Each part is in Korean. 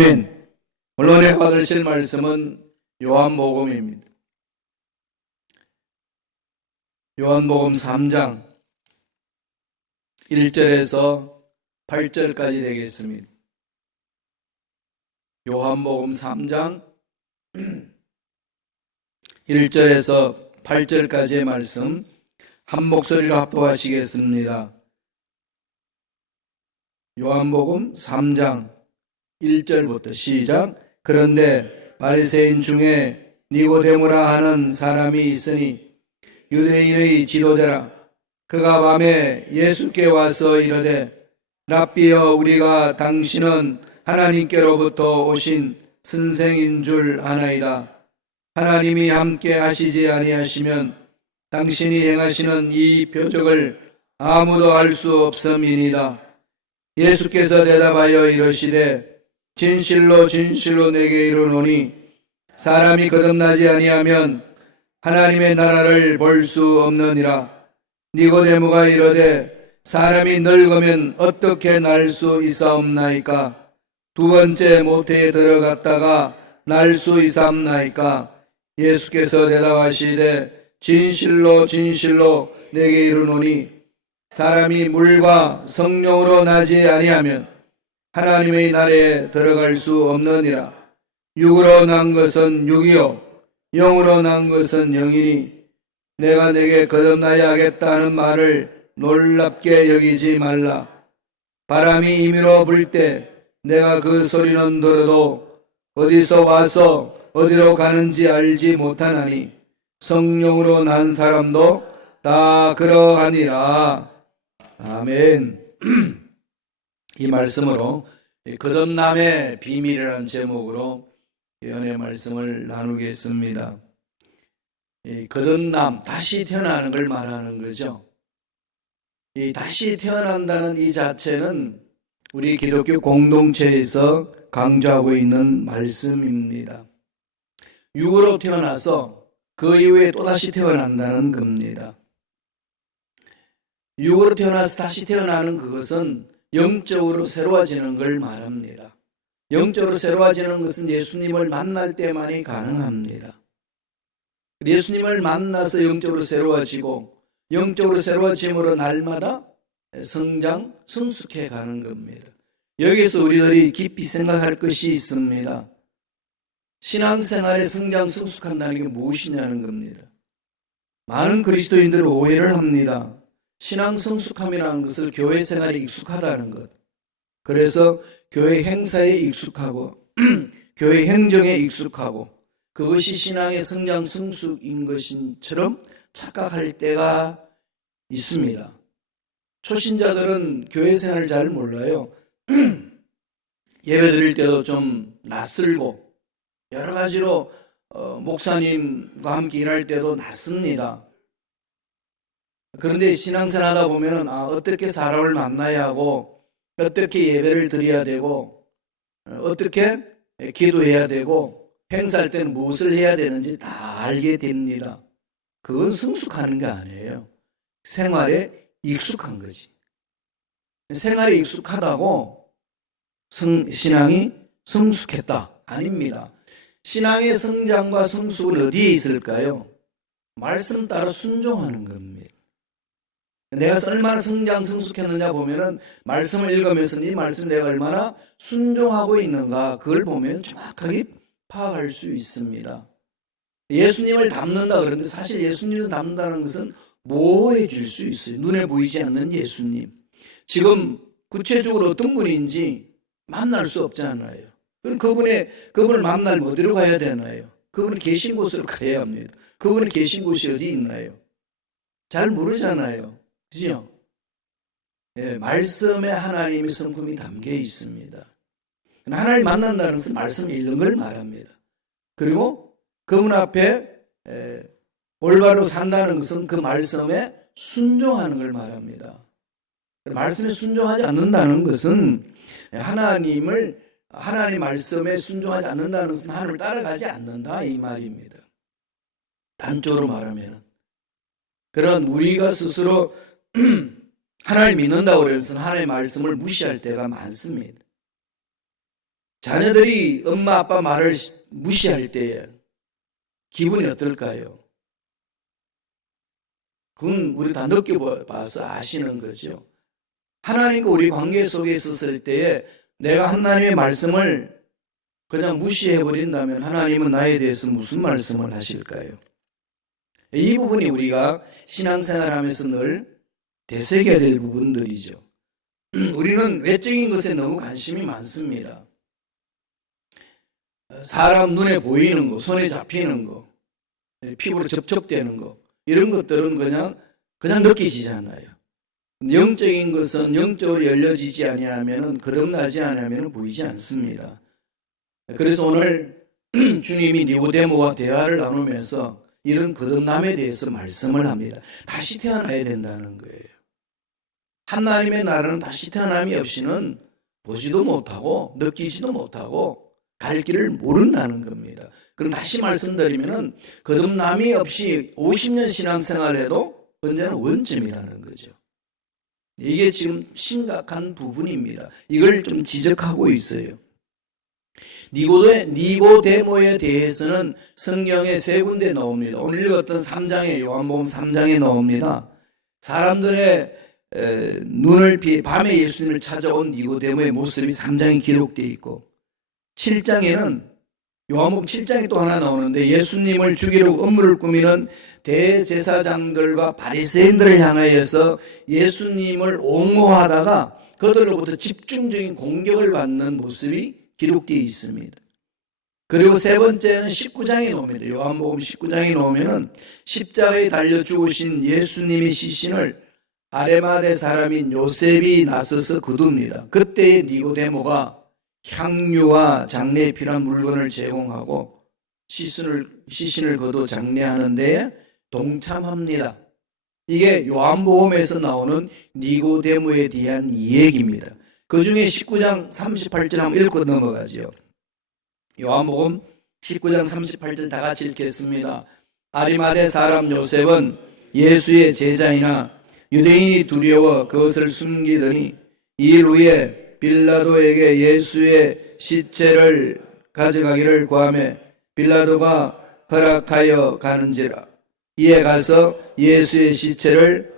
아멘. 오늘 은혜 받으실 말씀은 요한복음입니다. 요한복음 3장 1절에서 8절까지 되겠습니다. 요한복음 3장 1절에서 8절까지의 말씀 한 목소리로 합독하시겠습니다. 요한복음 3장 1절부터 시작. 그런데 바리새인 중에 니고데모라 하는 사람이 있으니 유대인의 지도자라. 그가 밤에 예수께 와서 이르되 랍비여, 우리가 당신은 하나님께로부터 오신 선생인 줄 아나이다. 하나님이 함께 하시지 아니하시면 당신이 행하시는 이 표적을 아무도 알 수 없음이니이다. 예수께서 대답하여 이르시되 진실로 진실로 내게 이르노니 사람이 거듭나지 아니하면 하나님의 나라를 볼 수 없느니라. 니고데모가 이르되 사람이 늙으면 어떻게 날 수 있사옵나이까? 두 번째 모태에 들어갔다가 날 수 있사옵나이까? 예수께서 대답하시되 진실로 진실로 내게 이르노니 사람이 물과 성령으로 나지 아니하면 하나님의 나라에 들어갈 수 없느니라. 육으로 난 것은 육이요 영으로 난 것은 영이니 내가 내게 거듭나야 하겠다는 말을 놀랍게 여기지 말라. 바람이 임의로 불 때 내가 그 소리는 들어도 어디서 와서 어디로 가는지 알지 못하나니 성령으로 난 사람도 다 그러하니라. 아멘. 이 말씀으로 거듭남의 비밀이라는 제목으로 예언의 말씀을 나누겠습니다. 거듭남, 다시 태어나는 걸 말하는 거죠. 이 다시 태어난다는 이 자체는 우리 기독교 공동체에서 강조하고 있는 말씀입니다. 육으로 태어나서 그 이후에 또다시 태어난다는 겁니다. 육으로 태어나서 다시 태어나는 그것은 영적으로 새로워지는 걸 말합니다. 영적으로 새로워지는 것은 예수님을 만날 때만이 가능합니다. 예수님을 만나서 영적으로 새로워지고 영적으로 새로워짐으로 날마다 성장, 성숙해 가는 겁니다. 여기서 우리들이 깊이 생각할 것이 있습니다. 신앙생활에 성장, 성숙한다는 게 무엇이냐는 겁니다. 많은 그리스도인들은 오해를 합니다. 신앙 성숙함이라는 것을 교회 생활에 익숙하다는 것. 그래서 교회 행사에 익숙하고 교회 행정에 익숙하고 그것이 신앙의 성장 성숙인 것처럼 착각할 때가 있습니다. 초신자들은 교회 생활을 잘 몰라요. 예배 드릴 때도 좀 낯설고 여러 가지로 목사님과 함께 일할 때도 낯섭니다. 그런데 신앙생활 하다 보면 어떻게 사람을 만나야 하고 어떻게 예배를 드려야 되고 어떻게 기도해야 되고 행사할 때는 무엇을 해야 되는지 다 알게 됩니다. 그건 성숙하는 게 아니에요. 생활에 익숙한 거지. 생활에 익숙하다고 신앙이 성숙했다? 아닙니다. 신앙의 성장과 성숙은 어디에 있을까요? 말씀 따라 순종하는 겁니다. 내가 얼마나 성장, 성숙했느냐 보면은 말씀을 읽으면서 이 말씀 내가 얼마나 순종하고 있는가 그걸 보면 정확하게 파악할 수 있습니다. 예수님을 닮는다 그러는데 사실 예수님을 닮는다는 것은 모호해질 수 있어요. 눈에 보이지 않는 예수님. 지금 구체적으로 어떤 분인지 만날 수 없잖아요. 그럼 그분을 만나려면 어디로 가야 되나요? 그분이 계신 곳으로 가야 합니다. 그분이 계신 곳이 어디 있나요? 잘 모르잖아요. 그죠? 예, 말씀에 하나님의 성품이 담겨 있습니다. 하나님 만난다는 것은 말씀 읽는 걸 말합니다. 그리고 그분 앞에 올바로 산다는 것은 그 말씀에 순종하는 걸 말합니다. 말씀에 순종하지 않는다는 것은 하나님 말씀에 순종하지 않는다는 것은 하나님을 따라가지 않는다 이 말입니다. 단적으로 말하면 그런 우리가 스스로 하나님 믿는다고 해서 하나님의 말씀을 무시할 때가 많습니다. 자녀들이 엄마 아빠 말을 무시할 때에 기분이 어떨까요? 그건 우리 다 느껴봐서 아시는 거죠. 하나님과 우리 관계 속에 있었을 때에 내가 하나님의 말씀을 그냥 무시해버린다면 하나님은 나에 대해서 무슨 말씀을 하실까요? 이 부분이 우리가 신앙생활하면서 늘 되새겨야 될 부분들이죠. 우리는 외적인 것에 너무 관심이 많습니다. 사람 눈에 보이는 거, 손에 잡히는 거, 피부로 접촉되는 거, 이런 것들은 그냥 느껴지잖아요. 영적인 것은 영적으로 열려지지 아니하면, 거듭나지 않으면 보이지 않습니다. 그래서 오늘 주님이 니고데모와 대화를 나누면서 이런 거듭남에 대해서 말씀을 합니다. 다시 태어나야 된다는 거예요. 하나님의 나라는 다시 태어남이 없이는 보지도 못하고 느끼지도 못하고 갈 길을 모른다는 겁니다. 그럼 다시 말씀드리면 거듭남이 없이 50년 신앙생활을 해도 언제나 원점이라는 거죠. 이게 지금 심각한 부분입니다. 이걸 좀 지적하고 있어요. 니고데모에 대해서는 성경에 세 군데 나옵니다. 오늘 읽었던 3장에, 요한복음 3장에 나옵니다. 사람들의 눈을 피해 밤에 예수님을 찾아온 니고데모의 모습이 3장에 기록되어 있고, 7장에는 요한복음 7장에 또 하나 나오는데 예수님을 죽이려고 음모를 꾸미는 대제사장들과 바리새인들을 향하여서 예수님을 옹호하다가 그들로부터 집중적인 공격을 받는 모습이 기록되어 있습니다. 그리고 세 번째는 19장에 나옵니다. 요한복음 19장에 나오면은 십자가에 달려 죽으신 예수님의 시신을 아레마대 사람인 요셉이 나서서 거둡니다. 그때의 니고데모가 향유와 장례에 필요한 물건을 제공하고 시신을 거둬 장례하는 데에 동참합니다. 이게 요한복음에서 나오는 니고데모에 대한 이야기입니다. 그 중에 19장 38절 한번 읽고 넘어가죠. 요한복음 19장 38절 다 같이 읽겠습니다. 아리마대 사람 요셉은 예수의 제자이나 유대인이 두려워 그것을 숨기더니 이 일 후에 빌라도에게 예수의 시체를 가져가기를 구하며 빌라도가 허락하여 가는지라. 이에 가서 예수의 시체를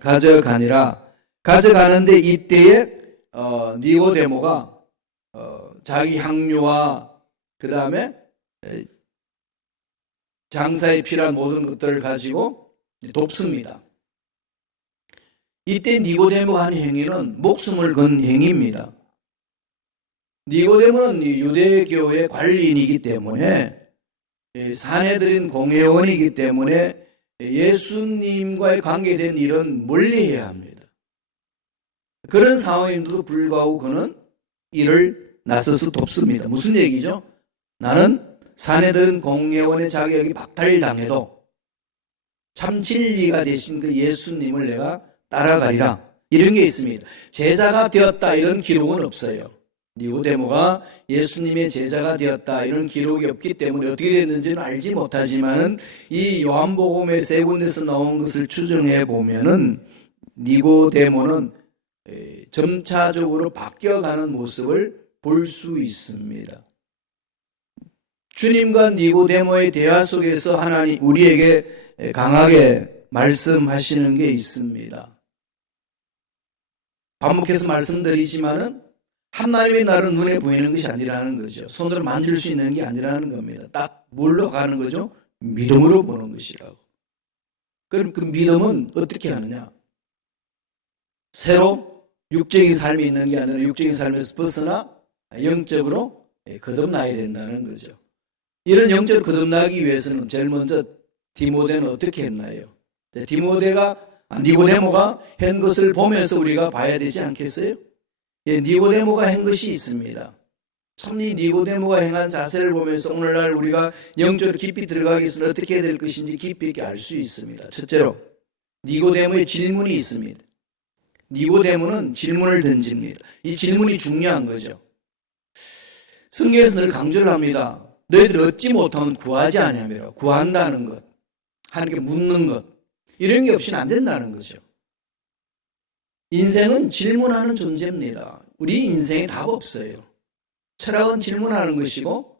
가져가니라. 가져가는데 이때에 니고데모가 자기 향유와 그 다음에 장사에 필요한 모든 것들을 가지고 돕습니다. 이때 니고데모가 한 행위는 목숨을 건 행위입니다. 니고데모는 유대교의 관리인이기 때문에 사내들인 공회원이기 때문에 예수님과의 관계된 일은 멀리해야 합니다. 그런 상황임에도 불구하고 그는 이를 나서서 돕습니다. 무슨 얘기죠? 나는 사내들은 공회원의 자격이 박탈당해도 참 진리가 되신 그 예수님을 내가 따라가리라. 이런 게 있습니다. 제자가 되었다 이런 기록은 없어요. 니고데모가 예수님의 제자가 되었다 이런 기록이 없기 때문에 어떻게 됐는지는 알지 못하지만 이 요한복음의 세 군데서 나온 것을 추정해 보면은 니고데모는 점차적으로 바뀌어가는 모습을 볼 수 있습니다. 주님과 니고데모의 대화 속에서 하나님 우리에게 강하게 말씀하시는 게 있습니다. 반복해서 말씀드리지만은 하나님의 나라는 눈에 보이는 것이 아니라는 거죠. 손으로 만질 수 있는 게 아니라는 겁니다. 딱 뭘로 가는 거죠? 믿음으로 보는 것이라고. 그럼 그 믿음은 어떻게 하느냐? 새로 육적인 삶이 있는 게 아니라 육적인 삶에서 벗어나 영적으로 거듭나야 된다는 거죠. 이런 영적으로 거듭나기 위해서는 제일 먼저 디모데는 어떻게 했나요? 니고데모가 한 것을 보면서 우리가 봐야 되지 않겠어요? 니고데모가 한 것이 있습니다. 참 이 니고데모가 행한 자세를 보면서 오늘날 우리가 영적으로 깊이 들어가기 위해서는 어떻게 해야 될 것인지 깊이 있게 알 수 있습니다. 첫째로 니고데모의 질문이 있습니다. 니고데모는 질문을 던집니다. 이 질문이 중요한 거죠. 성경에서 늘 강조를 합니다. 너희들 얻지 못하면 구하지 아니하며 구한다는 것, 하나님께 묻는 것, 이런 게 없이는 안 된다는 거죠. 인생은 질문하는 존재입니다. 우리 인생에 답 없어요. 철학은 질문하는 것이고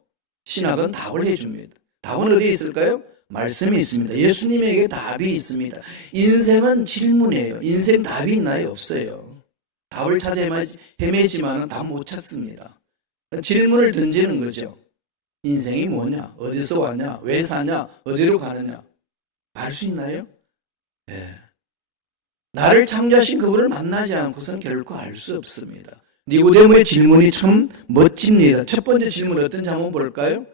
신학은 답을 해줍니다. 답은 어디에 있을까요? 말씀이 있습니다. 예수님에게 답이 있습니다. 인생은 질문이에요. 인생 답이 있나요? 없어요. 답을 찾아 헤매지만 답 못 찾습니다. 질문을 던지는 거죠. 인생이 뭐냐? 어디서 왔냐? 왜 사냐? 어디로 가느냐? 알 수 있나요? 예. 나를 창조하신 그분을 만나지 않고서는 결코 알 수 없습니다. 니고데모의 질문이 참 멋집니다. 첫 번째 질문 어떤지 한번 볼까요?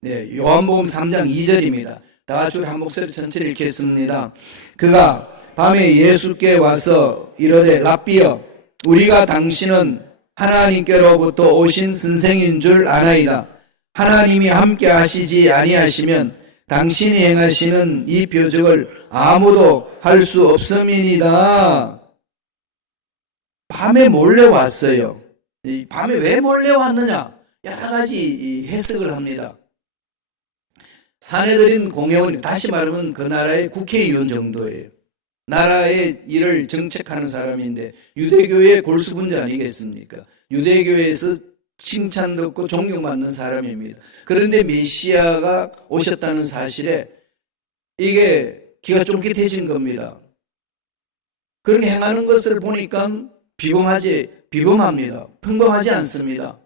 네, 요한복음 3장 2절입니다. 다 같이 우리 한 목소리 천천히 읽겠습니다. 그가 밤에 예수께 와서 이르되 랍비여 우리가 당신은 하나님께로부터 오신 선생인 줄 아나이다. 하나님이 함께 하시지 아니하시면 당신이 행하시는 이 표적을 아무도 할 수 없음이니이다. 밤에 몰래 왔어요. 밤에 왜 몰래 왔느냐? 여러 가지 해석을 합니다. 사내들인 공회원, 다시 말하면 그 나라의 국회의원 정도예요. 나라의 일을 정책하는 사람인데 유대교의 골수분자 아니겠습니까? 유대교에서 칭찬 듣고 존경받는 사람입니다. 그런데 메시아가 오셨다는 사실에 이게 기가 쫑깃해진 겁니다. 그렇게 행하는 것을 보니까 비범합니다. 평범하지 않습니다.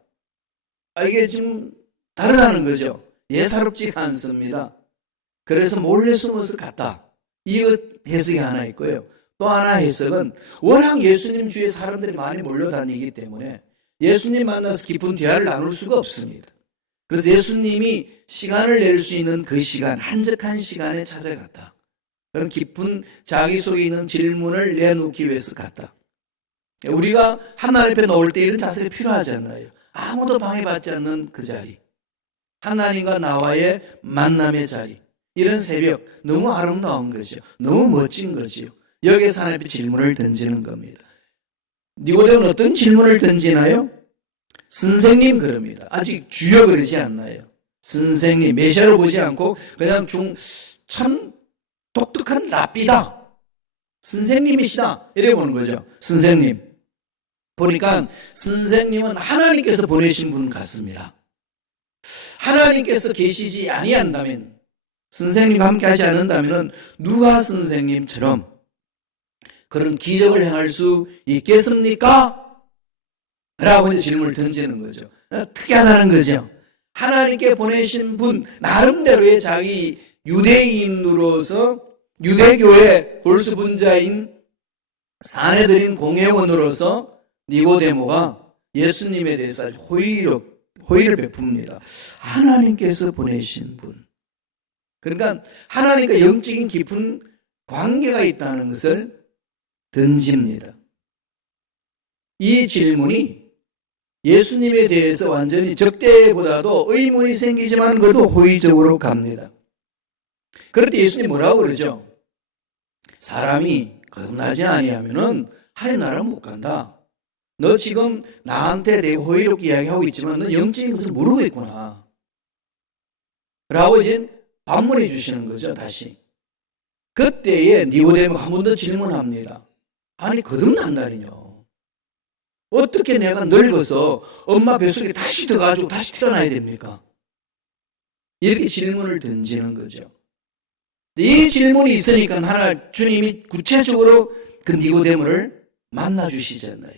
이게 지금 다르다는 거죠. 예사롭지가 않습니다. 그래서 몰래 숨어서 갔다. 이거 해석이 하나 있고요. 또 하나 해석은 워낙 예수님 주위에 사람들이 많이 몰려다니기 때문에 예수님 만나서 깊은 대화를 나눌 수가 없습니다. 그래서 예수님이 시간을 낼 수 있는 그 시간, 한적한 시간에 찾아갔다. 그런 깊은 자기 속에 있는 질문을 내놓기 위해서 갔다. 우리가 하나님 앞에 나올 때 이런 자세가 필요하잖아요. 아무도 방해받지 않는 그 자리. 하나님과 나와의 만남의 자리. 이런 새벽 너무 아름다운 거죠. 너무 멋진 거죠. 여기서 하나님 앞에 질문을 던지는 겁니다. 니고데모는 어떤 질문을 던지나요? 선생님 그럽니다. 아직 주여 그러지 않나요? 선생님, 메시아로 보지 않고 그냥 참 독특한 랍비다. 선생님이시다. 이렇게 보는 거죠. 선생님. 보니까 선생님은 하나님께서 보내신 분 같습니다. 하나님께서 계시지 아니한다면, 선생님과 함께 하지 않는다면 누가 선생님처럼 그런 기적을 행할 수 있겠습니까? 라고 이제 질문을 던지는 거죠. 특이하다는 거죠. 하나님께 보내신 분, 나름대로의 자기 유대인으로서 유대교의 골수분자인 사내들인 공회원으로서 니고데모가 예수님에 대해서 호의를 베풉니다. 하나님께서 보내신 분. 그러니까 하나님과 영적인 깊은 관계가 있다는 것을 던집니다. 이 질문이 예수님에 대해서 완전히 적대보다도 의문이 생기지만 그래도 호의적으로 갑니다. 그럴 때 예수님 뭐라고 그러죠? 사람이 거듭나지 아니하면은 하나님 나라를 못 간다. 너 지금 나한테 되게 호의롭게 이야기하고 있지만 너 영적인 것을 모르고 있구나. 라고 이제 반문해 주시는 거죠, 다시. 그때에 니고데모가 한 번 더 질문합니다. 아니, 거듭난다니요. 어떻게 내가 늙어서 엄마 뱃속에 다시 들어가지고 다시 태어나야 됩니까? 이렇게 질문을 던지는 거죠. 이 질문이 있으니까 주님이 구체적으로 그 니고데모를 만나주시잖아요.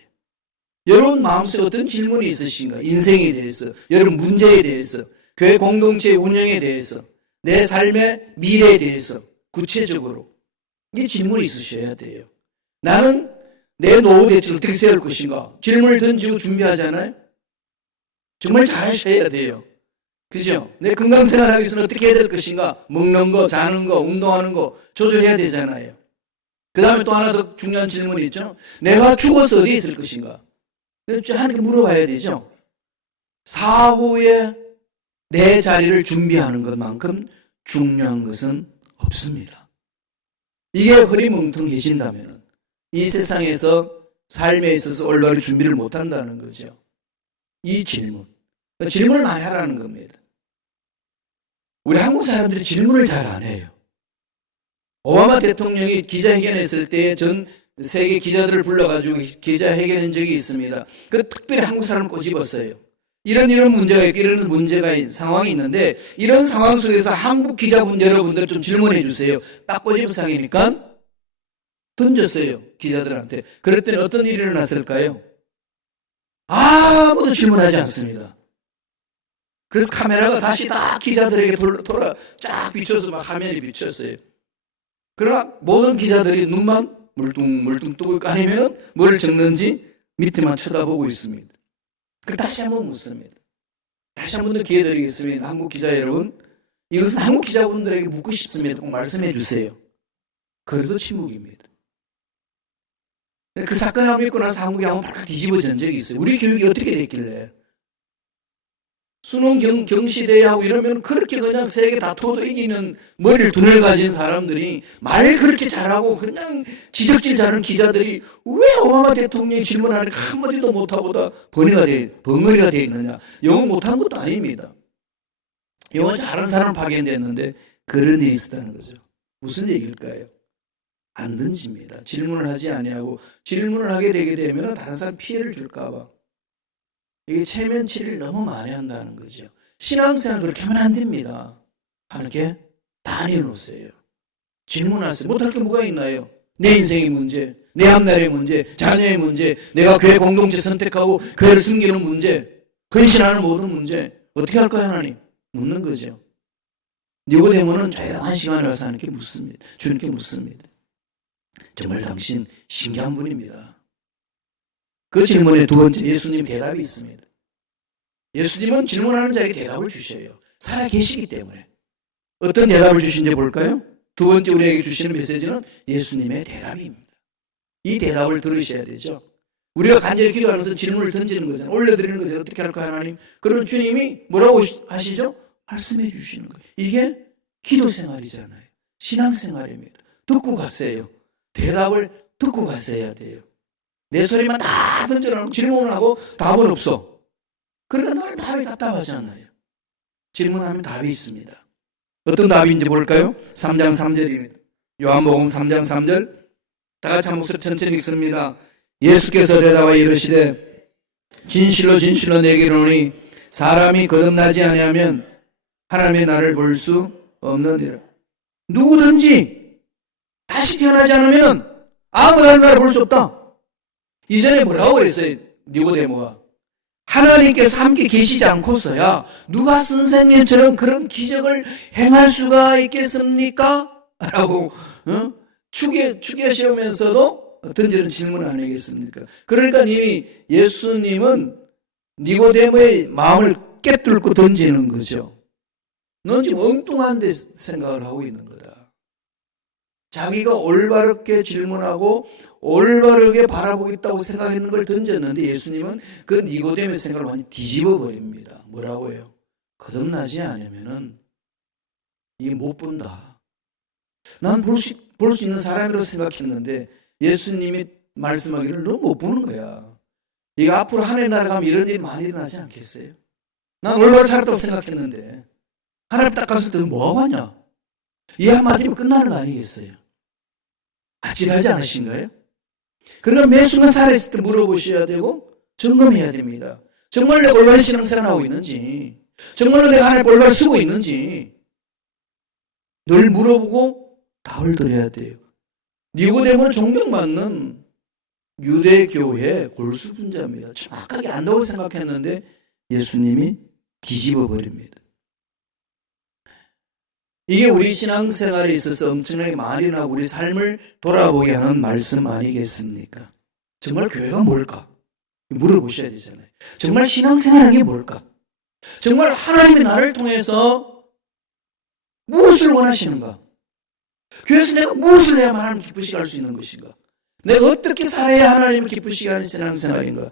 여러분 마음속에 어떤 질문이 있으신가? 인생에 대해서, 여러분 문제에 대해서, 교회 공동체의 운영에 대해서, 내 삶의 미래에 대해서 구체적으로 이 질문이 있으셔야 돼요. 나는 내 노후 대책을 어떻게 세울 것인가? 질문을 던지고 준비하잖아요. 정말 잘 하셔야 돼요. 그죠? 내 건강생활 하기 위해서는 어떻게 해야 될 것인가? 먹는 거, 자는 거, 운동하는 거 조절해야 되잖아요. 그 다음에 또 하나 더 중요한 질문이 있죠. 내가 죽어서 어디에 있을 것인가? 하나님께 물어봐야 되죠. 사후에 내 자리를 준비하는 것만큼 중요한 것은 없습니다. 이게 흐리멍텅해진다면 이 세상에서 삶에 있어서 올바르게 준비를 못한다는 거죠. 이 질문을 많이 하라는 겁니다. 우리 한국 사람들이 질문을 잘 안 해요. 오바마 대통령이 기자회견했을 때 전 세계 기자들을 불러가지고 기자회견한 적이 있습니다. 그 특별히 한국 사람을 꼬집었어요. 이런 문제가 있고 이런 상황이 있는데 이런 상황 속에서 한국 기자분 여러분들 좀 질문해 주세요. 딱 꼬집상이니까 던졌어요. 기자들한테. 그랬더니 어떤 일이 일어났을까요? 아무도 질문하지 않습니다. 그래서 카메라가 다시 다 기자들에게 돌아 쫙 비춰서 막 화면이 비쳤어요. 그러나 모든 기자들이 눈만 물뚱물뚱 뜨고 있고 아니면 뭘 적는지 밑에만 쳐다보고 있습니다. 그럼 다시 한번 묻습니다. 다시 한 번 더 기회 드리겠습니다. 한국 기자 여러분, 이것은 한국 기자분들에게 묻고 싶습니다. 꼭 말씀해 주세요. 그래도 침묵입니다. 그 사건을 믿고 나서 한국이 한번 발칵 뒤집어진 적이 있어요. 우리 교육이 어떻게 됐길래? 수능 경시대회하고 이러면 그렇게 그냥 세계 다투어도 이기는 머리를 두뇌 가진 사람들이 말 그렇게 잘하고 그냥 지적질 잘하는 기자들이 왜 오바마 대통령이 질문하니까 한마디도 못하고다 벙어리가 돼 있느냐. 영어 못한 것도 아닙니다. 영어 잘하는 사람 파견됐는데 그런 일이 있었다는 거죠. 무슨 얘기일까요? 안 던집니다. 질문을 하지 아니하고 질문을 하게 되게 되면 다른 사람 피해를 줄까 봐. 이게 체면치를 너무 많이 한다는 거죠. 신앙생활 그렇게 하면 안 됩니다. 하나님께 다 내놓으세요. 질문하세요. 못할 게 뭐가 있나요? 내 인생의 문제, 내 앞날의 문제, 자녀의 문제, 내가 교회 공동체 선택하고 교회를 숨기는 문제, 헌신하는 모든 문제 어떻게 할까요, 하나님? 묻는 거죠. 니고데모는 조용한 시간에 와서 하나님께 묻습니다. 주님께 묻습니다. 정말 당신 신기한 분입니다. 그 질문의 두 번째 예수님 대답이 있습니다. 예수님은 질문하는 자에게 대답을 주셔요. 살아 계시기 때문에. 어떤 대답을 주신지 볼까요? 두 번째 우리에게 주시는 메시지는 예수님의 대답입니다. 이 대답을 들으셔야 되죠. 우리가 간절히 기도하면서 질문을 던지는 거잖아요. 올려드리는 거잖아요. 어떻게 할까요, 하나님? 그러면 주님이 뭐라고 하시죠? 말씀해 주시는 거예요. 이게 기도 생활이잖아요. 신앙 생활입니다. 듣고 가세요. 대답을 듣고 갔어야 돼요. 내 소리만 다 던져놓고 질문을 하고 답은 없어. 그러니까 늘 답이 답답하잖아요. 질문하면 답이 있습니다. 어떤 답인지 볼까요? 3장 3절입니다. 요한복음 3장 3절 다 같이 한 목소리 천천히 읽습니다. 예수께서 대답하여 이르시되 진실로 진실로 내게 이르노니 사람이 거듭나지 아니하면 하나님의 나를 볼 수 없느니라. 누구든지 다시 태어나지 않으면 아무나 나를 볼 수 없다. 이전에 뭐라고 그랬어요? 니고데모가 하나님께서 함께 계시지 않고서야 누가 선생님처럼 그런 기적을 행할 수가 있겠습니까? 라고 추계시오면서도 던지는 질문 아니겠습니까? 그러니까 이미 예수님은 니고데모의 마음을 깨뚫고 던지는 거죠. 넌 지금 엉뚱한 데 생각을 하고 있는 거다. 자기가 올바르게 질문하고 올바르게 바라보고 있다고 생각했는 걸 던졌는데 예수님은 그 니고데모의 생각을 완전히 뒤집어 버립니다. 뭐라고 해요? 거듭나지 않으면은 이게 못 본다. 난 볼 수 있는 사람이라고 생각했는데 예수님이 말씀하기를 너 못 보는 거야. 이거 앞으로 하늘에 날아가면 이런 일이 많이 일어나지 않겠어요? 난 올바로 살았다고 생각했는데 하나님 딱 갔을 때 뭐하고 하냐? 이 한마디면 끝나는 거 아니겠어요? 아찔하지 않으신가요? 그러나 매 순간 살아있을 때 물어보셔야 되고 점검해야 됩니다. 정말 내가 올바른 신앙생활하고 있는지, 정말로 내가 하나님 올바로 쓰고 있는지 늘 물어보고 답을 드려야 돼요. 니고데모는 존경받는 유대교회 골수분자입니다. 정확하게 안다고 생각했는데 예수님이 뒤집어 버립니다. 이게 우리 신앙생활에 있어서 엄청나게 많이 나고 우리 삶을 돌아보게 하는 말씀 아니겠습니까? 정말 교회가 뭘까? 물어보셔야 되잖아요. 정말 신앙생활하는 게 뭘까? 정말 하나님이 나를 통해서 무엇을 원하시는가? 교회에서 내가 무엇을 해야만 하나님 기쁘시게 할 수 있는 것인가? 내가 어떻게 살아야 하나님을 기쁘시게 하는 신앙생활인가?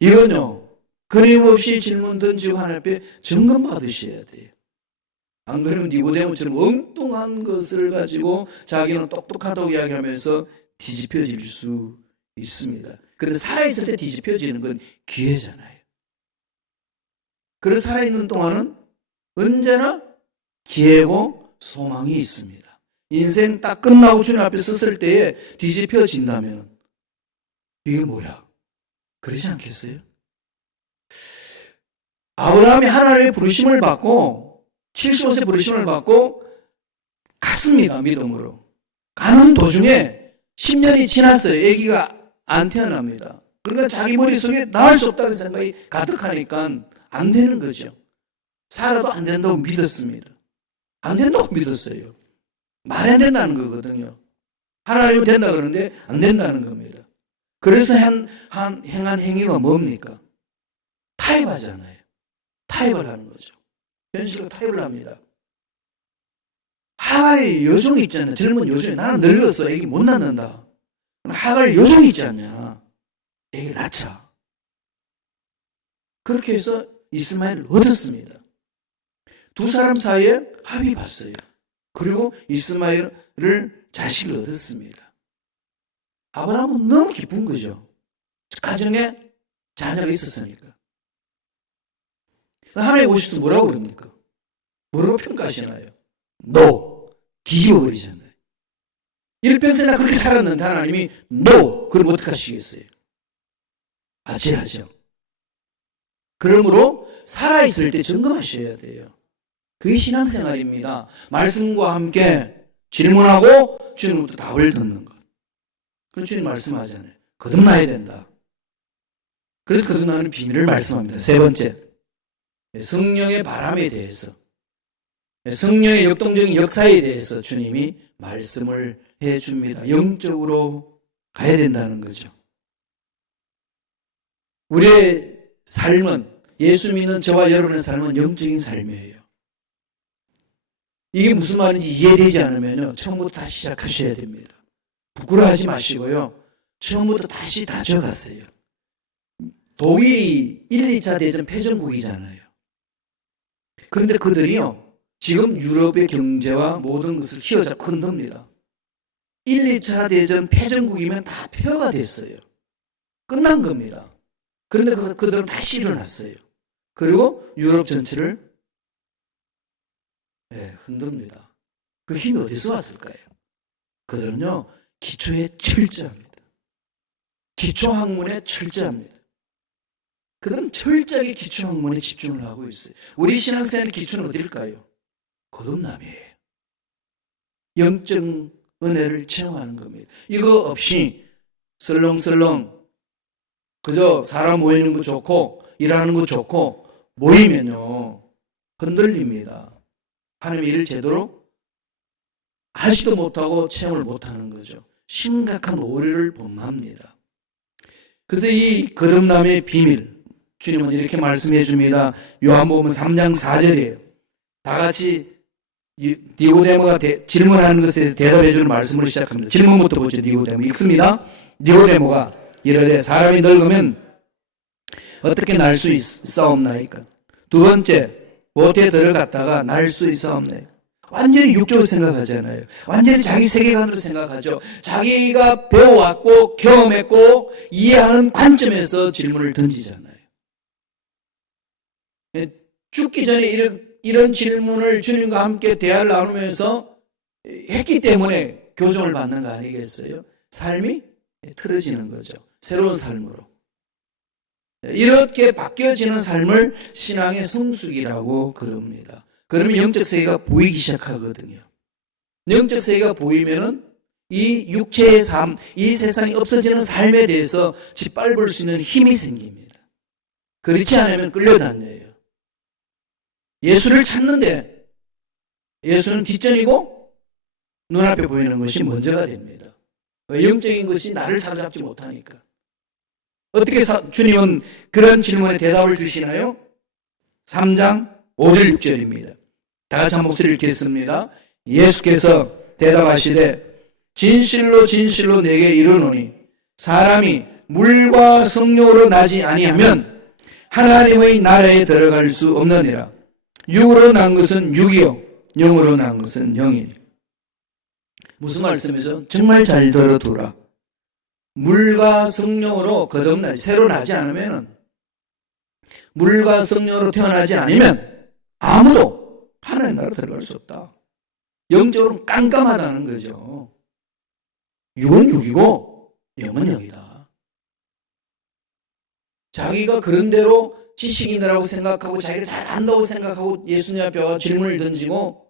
이건요, 끊임없이 질문 던지고 하나님 앞에 점검 받으셔야 돼요. 안 그러면 니고데모처럼 엉뚱한 것을 가지고 자기는 똑똑하다고 이야기하면서 뒤집혀질 수 있습니다. 그런데 살아있을 때 뒤집혀지는 건 기회잖아요. 그래서 살아있는 동안은 언제나 기회고 소망이 있습니다. 인생 딱 끝나고 주님 앞에 섰을 때에 뒤집혀진다면 이게 뭐야? 그러지 않겠어요? 아브라함이 하나님의 부르심을 받고 75세 부르심을 받고 갔습니다. 믿음으로. 가는 도중에 10년이 지났어요. 아기가 안 태어납니다. 그러니까 자기 머릿속에 낳을 수 없다는 생각이 가득하니까 안 되는 거죠. 살아도 안 된다고 믿었습니다. 안 된다고 믿었어요. 말이 안 된다는 거거든요. 하나님은 된다 그러는데 안 된다는 겁니다. 그래서 행한 행위가 뭡니까? 타협하잖아요. 타협을 하는 거죠. 현실과 타협을 합니다. 하갈 여종이 있잖아요. 젊은 여종이. 나는 늙었어. 애기 못 낳는다. 하갈 여종이 있지 않냐. 애기 낳자. 그렇게 해서 이스마엘을 얻었습니다. 두 사람 사이에 합의 봤어요. 그리고 이스마엘을 자식을 얻었습니다. 아브라함은 너무 기쁜 거죠. 가정에 자녀가 있었으니까. 하나님 오셔서 뭐라고 그럽니까? 뭐라고 평가하시나요? No. 뒤집어버리잖아요. 일평생 나 그렇게 살았는데 하나님이 No. 그럼 어떡하시겠어요? 아찔하죠. 그러므로 살아있을 때 점검하셔야 돼요. 그게 신앙생활입니다. 말씀과 함께 질문하고 주님부터 답을 듣는 것. 그럼 주님 말씀하잖아요. 거듭나야 된다. 그래서 거듭나는 비밀을 말씀합니다. 세 번째, 성령의 바람에 대해서, 성령의 역동적인 역사에 대해서 주님이 말씀을 해줍니다. 영적으로 가야 된다는 거죠. 우리의 삶은, 예수 믿는 저와 여러분의 삶은 영적인 삶이에요. 이게 무슨 말인지 이해되지 않으면요, 처음부터 다시 시작하셔야 됩니다. 부끄러워하지 마시고요, 처음부터 다시 다져갔어요. 독일이 1, 2차 대전 패전국이잖아요. 그런데 그들이요, 지금 유럽의 경제와 모든 것을 휘어잡고 흔듭니다. 1, 2차 대전 패전국이면 다 폐허가 됐어요. 끝난 겁니다. 그런데 그들은 다시 일어났어요. 그리고 유럽 전체를 흔듭니다. 그 힘이 어디서 왔을까요? 그들은요, 기초에 철저합니다. 기초학문에 철저합니다. 그들은 철저하게 기초학문에 집중을 하고 있어요. 우리 신앙생활의 기초는 어딜까요? 거듭남이에요. 영적 은혜를 체험하는 겁니다. 이거 없이 설렁설렁 그저 사람 모이는 거 좋고 일하는 거 좋고 모이면요, 흔들립니다. 하나님의 일을 제대로 하지도 못하고 체험을 못하는 거죠. 심각한 오류를 범합니다. 그래서 이 거듭남의 비밀, 주님은 이렇게 말씀해 줍니다. 요한복음 3장 4절이에요. 다 같이 니고데모가 질문하는 것에 대답해 주는 말씀으로 시작합니다. 질문부터 보죠. 니고데모 읽습니다. 니고데모가 이르되 사람이 늙으면 어떻게 날 수 있사옵나이까? 두 번째, 모태에 들어갔다가 날 수 있사옵나이까? 완전히 육적으로 생각하잖아요. 완전히 자기 세계관으로 생각하죠. 자기가 배워왔고 경험했고 이해하는 관점에서 질문을 던지잖아요. 죽기 전에 이런 질문을 주님과 함께 대화를 나누면서 했기 때문에 교정을 받는 거 아니겠어요? 삶이 틀어지는 거죠. 새로운 삶으로. 이렇게 바뀌어지는 삶을 신앙의 성숙이라고 그럽니다. 그러면 영적 세계가 보이기 시작하거든요. 영적 세계가 보이면은 이 육체의 삶, 이 세상이 없어지는 삶에 대해서 짓밟을 수 있는 힘이 생깁니다. 그렇지 않으면 끌려다녀요. 예수를 찾는데 예수는 뒷전이고 눈앞에 보이는 것이 먼저가 됩니다. 영적인 것이 나를 사로잡지 못하니까. 어떻게 주님은 그런 질문에 대답을 주시나요? 3장 5절 6절입니다. 다 같이 한 목소리 읽겠습니다. 예수께서 대답하시되 진실로 진실로 내게 이르노니 사람이 물과 성령으로 나지 아니하면 하나님의 나라에 들어갈 수 없느니라. 육으로 난 것은 육이요 영으로 난 것은 영이니. 무슨 말씀이죠? 정말 잘 들어두라. 물과 성령으로 거듭나지, 새로 나지 않으면, 물과 성령으로 태어나지 않으면 아무도 하나님 나라로 들어갈 수 없다. 영적으로 깜깜하다는 거죠. 육은 육이고 영은 영이다. 자기가 그런 대로 지식인이라고 생각하고 자기가 잘한다고 생각하고 예수님 앞에 와 질문을 던지고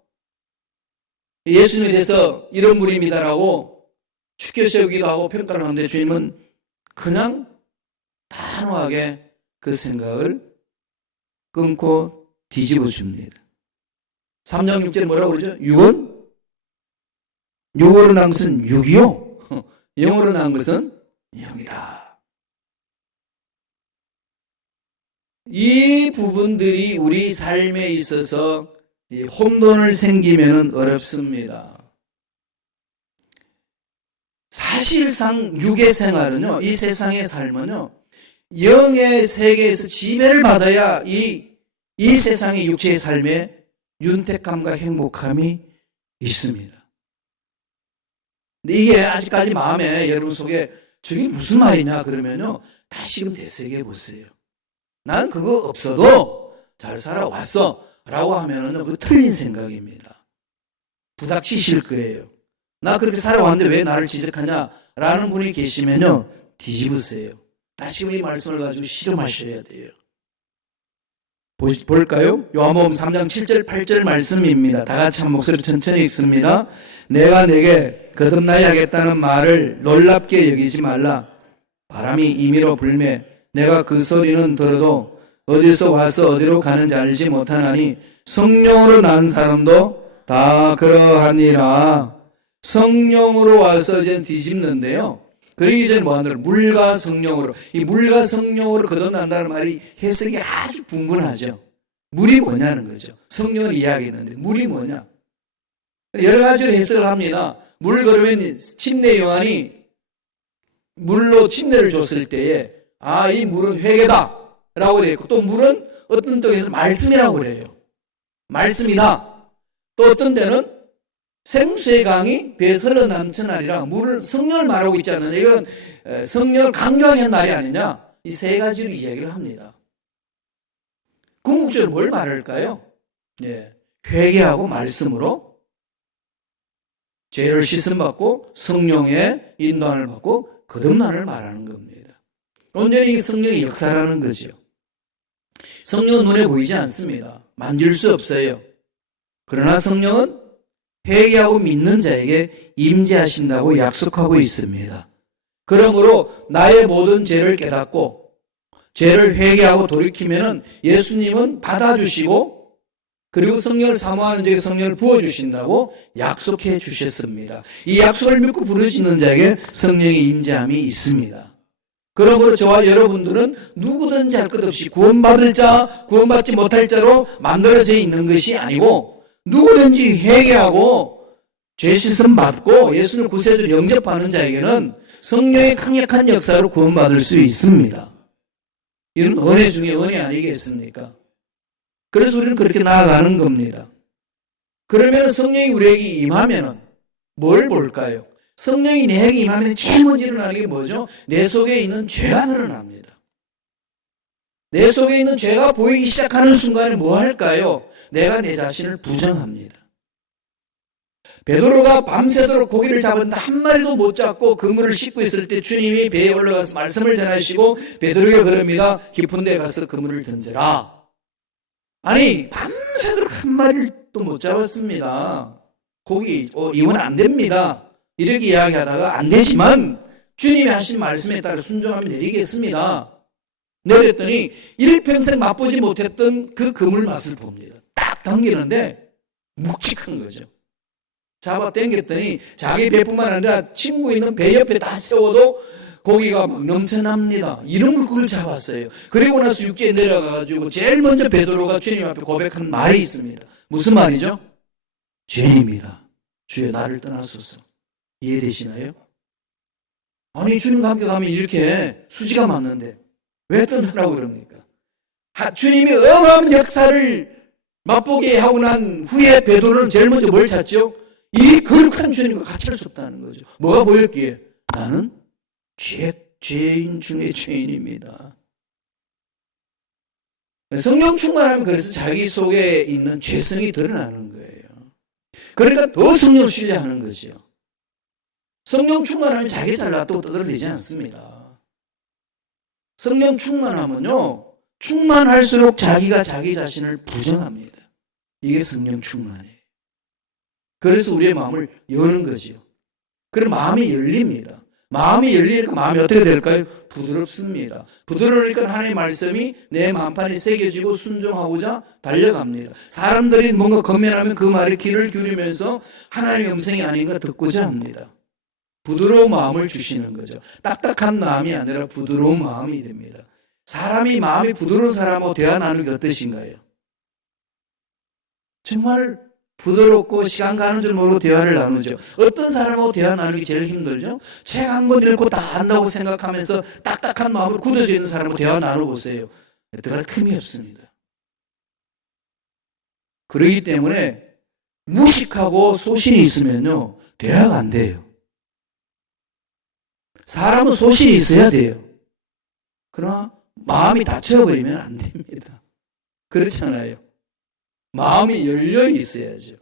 예수님에 대해서 이런 분입니다라고 추켜 세우기도 하고 평가를 하는데 주님은 그냥 단호하게 그 생각을 끊고 뒤집어 줍니다. 3장 6절에 뭐라고 그러죠? 육은? 육으로 난 것은 육이요. 영으로 난 것은 영이다. 이 부분들이 우리 삶에 있어서 혼돈을 생기면 어렵습니다. 사실상 육의 생활은요, 이 세상의 삶은요, 영의 세계에서 지배를 받아야 이 세상의 육체의 삶에 윤택함과 행복함이 있습니다. 근데 이게 아직까지 마음에 여러분 속에 저게 무슨 말이냐 그러면요, 다시금 되새겨 보세요. 난 그거 없어도 잘 살아왔어 라고 하면은 그거 틀린 생각입니다. 부닥치실 거예요. 나 그렇게 살아왔는데 왜 나를 지적하냐 라는 분이 계시면요, 뒤집으세요. 다시금 이 말씀을 가지고 실험하셔야 돼요. 볼까요? 요한복음 3장 7절 8절 말씀입니다. 다 같이 한 목소리 천천히 읽습니다. 내가 내게 거듭나야 하겠다는 말을 놀랍게 여기지 말라. 바람이 임의로 불매 내가 그 소리는 들어도 어디서 와서 어디로 가는지 알지 못하나니 성령으로 난 사람도 다 그러하니라. 성령으로 와서 이제 뒤집는데요. 그러기 전에 뭐 하느라 물과 성령으로, 이 물과 성령으로 거듭난다는 말이 해석이 아주 분분하죠. 물이 뭐냐는 거죠. 성령을 이야기했는데 물이 뭐냐? 여러 가지로 해석을 합니다. 물 그러면 침례 요한이 물로 침례를 줬을 때에 이 물은 회개다 라고 되어 있고, 또 물은 어떤 쪽에서 말씀이라고 그래요. 말씀이다. 또 어떤 데는 생수의 강이 배설러 넘쳐나리라. 물을 성령을 말하고 있잖아요. 이건 성령을 강조하게 한 말이 아니냐. 이 세 가지로 이야기를 합니다. 궁극적으로 뭘 말할까요? 회개하고 말씀으로 죄를 씻음받고 성령의 인도함을 받고 거듭남을 말하는 겁니다. 온전히 성령의 역사라는 거죠. 성령은 눈에 보이지 않습니다. 만질 수 없어요. 그러나 성령은 회개하고 믿는 자에게 임재하신다고 약속하고 있습니다. 그러므로 나의 모든 죄를 깨닫고 죄를 회개하고 돌이키면 예수님은 받아주시고 그리고 성령을 사모하는 자에게 성령을 부어주신다고 약속해 주셨습니다. 이 약속을 믿고 부르짖는 자에게 성령의 임재함이 있습니다. 그러므로 저와 여러분들은 누구든지 할 것 없이 구원받을 자, 구원받지 못할 자로 만들어져 있는 것이 아니고 누구든지 회개하고 죄 씻음 받고 예수를 구세주로 영접하는 자에게는 성령의 강력한 역사로 구원받을 수 있습니다. 이런 은혜 중에 은혜 아니겠습니까? 그래서 우리는 그렇게 나아가는 겁니다. 그러면 성령이 우리에게 임하면 뭘 볼까요? 성령이 내게 임하면 제일 먼저 일어나는 게 뭐죠? 내 속에 있는 죄가 드러납니다. 내 속에 있는 죄가 보이기 시작하는 순간에 뭐 할까요? 내가 내 자신을 부정합니다. 베드로가 밤새도록 고기를 잡았는데 한 마리도 못 잡고 그물을 씻고 있을 때 주님이 배에 올라가서 말씀을 전하시고 베드로가 그럽니다. 깊은 데 가서 그물을 던져라. 아니 밤새도록 한 마리를 또 못 잡았습니다. 고기 이건 안 됩니다. 이렇게 이야기하다가 안 되지만 주님이 하신 말씀에 따라 순종하면 내리겠습니다. 내렸더니 일평생 맛보지 못했던 그 그물 맛을 봅니다. 딱 당기는데 묵직한 거죠. 잡아 당겼더니 자기 배뿐만 아니라 친구 있는 배 옆에 다 세워도 고기가 막 넘쳐납니다. 이런 물고기를 잡았어요. 그리고 나서 육지에 내려가가지고 제일 먼저 베드로가 주님 앞에 고백한 말이 있습니다. 무슨 말이죠? 죄인입니다. 주여 나를 떠나소서. 이해되시나요? 아니 주님과 함께 가면 이렇게 수지가 많는데 왜 떠나라고 그럽니까? 주님이 어마어마한 역사를 맛보게 하고 난 후에 베드로는 제일 먼저 뭘 찾죠? 이 거룩한 주님과 같이 할 수 없다는 거죠. 뭐가 보였기에? 나는 죄인 중에 죄인입니다. 성령 충만하면 그래서 자기 속에 있는 죄성이 드러나는 거예요. 그러니까 더 성령을 신뢰하는 거죠. 성령 충만하면 자기 잘났다고 떠들어대지 않습니다. 성령 충만하면요, 충만할수록 자기가 자기 자신을 부정합니다. 이게 성령 충만이에요. 그래서 우리의 마음을 여는 거지요. 그럼 마음이 열립니다. 마음이 열리니까 마음이 어떻게 될까요? 부드럽습니다. 부드러우니까 하나님의 말씀이 내 마음판에 새겨지고 순종하고자 달려갑니다. 사람들이 뭔가 권면하면 그 말에 귀를 기울이면서 하나님의 음성이 아닌가 듣고자 합니다. 부드러운 마음을 주시는 거죠. 딱딱한 마음이 아니라 부드러운 마음이 됩니다. 사람이 마음이 부드러운 사람하고 대화 나누기 어떠신가요? 정말 부드럽고 시간 가는 줄 모르고 대화를 나누죠. 어떤 사람하고 대화 나누기 제일 힘들죠? 책 한 권 읽고 다 안다고 생각하면서 딱딱한 마음으로 굳어져 있는 사람하고 대화 나눠보세요. 들어갈 틈이 없습니다. 그렇기 때문에 무식하고 소신이 있으면요, 대화가 안 돼요. 사람은 소신이 있어야 돼요. 그러나 마음이 닫혀버리면 안 됩니다. 그렇잖아요. 마음이 열려 있어야죠.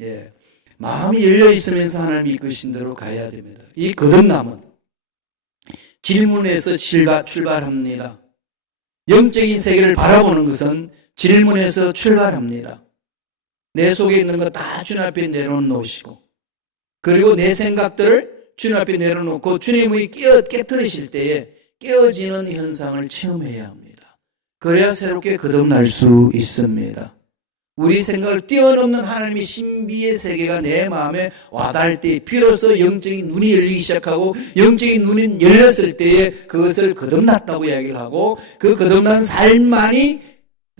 예. 마음이 열려 있으면서 하나님이 이끄신 대로 가야 됩니다. 이 거듭남은 질문에서 출발합니다. 영적인 세계를 바라보는 것은 질문에서 출발합니다. 내 속에 있는 거 다 주님 앞에 내려놓으시고, 그리고 내 생각들을 주님 앞에 내려놓고 주님의 깨트리실 때에 깨어지는 현상을 체험해야 합니다. 그래야 새롭게 거듭날 수 있습니다. 우리 생각을 뛰어넘는 하나님의 신비의 세계가 내 마음에 와닿을 때 비로소 영적인 눈이 열리기 시작하고, 영적인 눈이 열렸을 때에 그것을 거듭났다고 이야기를 하고, 그 거듭난 삶만이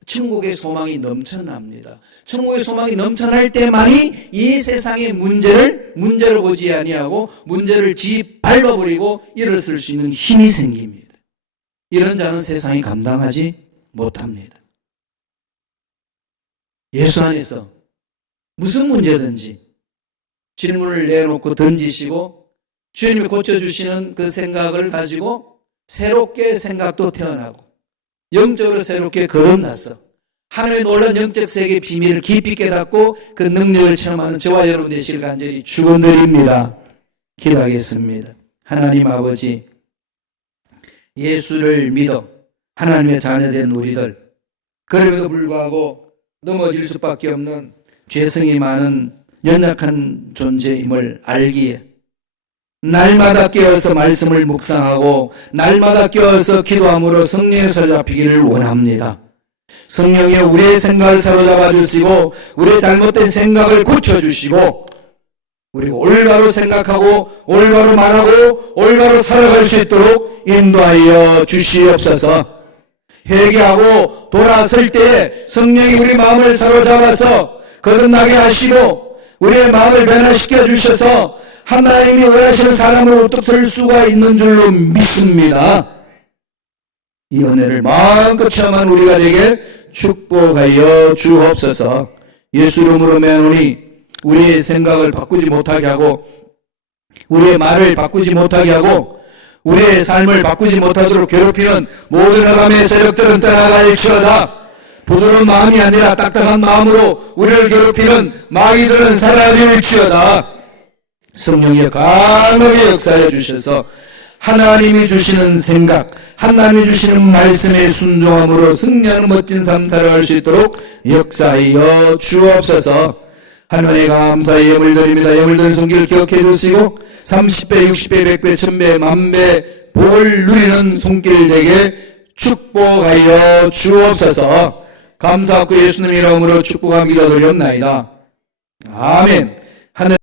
천국의 소망이 넘쳐납니다. 천국의 소망이 넘쳐날 때만이 이 세상의 문제로 보지 아니하고 문제를 밟아버리고 일어설 수 있는 힘이 생깁니다. 이런 자는 세상이 감당하지 못합니다. 예수 안에서 무슨 문제든지 질문을 내놓고 던지시고 주님이 고쳐주시는 그 생각을 가지고 새롭게 생각도 태어나고 영적으로 새롭게 거듭났어. 하나님의 놀라운 영적 세계의 비밀을 깊이 깨닫고 그 능력을 체험하는 저와 여러분 되시길 간절히 축원드립니다. 기도하겠습니다. 하나님 아버지, 예수를 믿어 하나님의 자녀된 우리들, 그럼에도 불구하고 넘어질 수밖에 없는 죄성이 많은 연약한 존재임을 알기에 날마다 깨어서 말씀을 묵상하고 날마다 깨어서 기도함으로 성령에 사로잡히기를 원합니다. 성령이 우리의 생각을 사로잡아 주시고 우리의 잘못된 생각을 고쳐주시고 우리가 올바로 생각하고 올바로 말하고 올바로 살아갈 수 있도록 인도하여 주시옵소서. 회개하고 돌아설 때에 성령이 우리 마음을 사로잡아서 거듭나게 하시고 우리의 마음을 변화시켜 주셔서 하나님이 원하시는 사람으로 우뚝 설 수가 있는 줄로 믿습니다. 이 은혜를 마음껏 체험한 우리가 되게 축복하여 주옵소서. 예수 이름으로 매노니 우리의 생각을 바꾸지 못하게 하고 우리의 말을 바꾸지 못하게 하고 우리의 삶을 바꾸지 못하도록 괴롭히는 모든 흑암의 세력들은 떠나갈지어다. 부드러운 마음이 아니라 딱딱한 마음으로 우리를 괴롭히는 마귀들은 사라질지어다. 성령의 강하게 역사해 주셔서 하나님이 주시는 생각, 하나님이 주시는 말씀에 순종함으로 승리하는 멋진 삶 살아갈 수 있도록 역사하여 주옵소서. 하나님의 감사의 예물 드립니다. 예물 드린 손길을 기억해 주시고 30배, 60배, 100배, 1000배, 만배 복을 누리는 손길 되게 축복하여 주옵소서. 감사하고 예수님 이름으로 축복하며 기도드렸나이다. 아멘. 하늘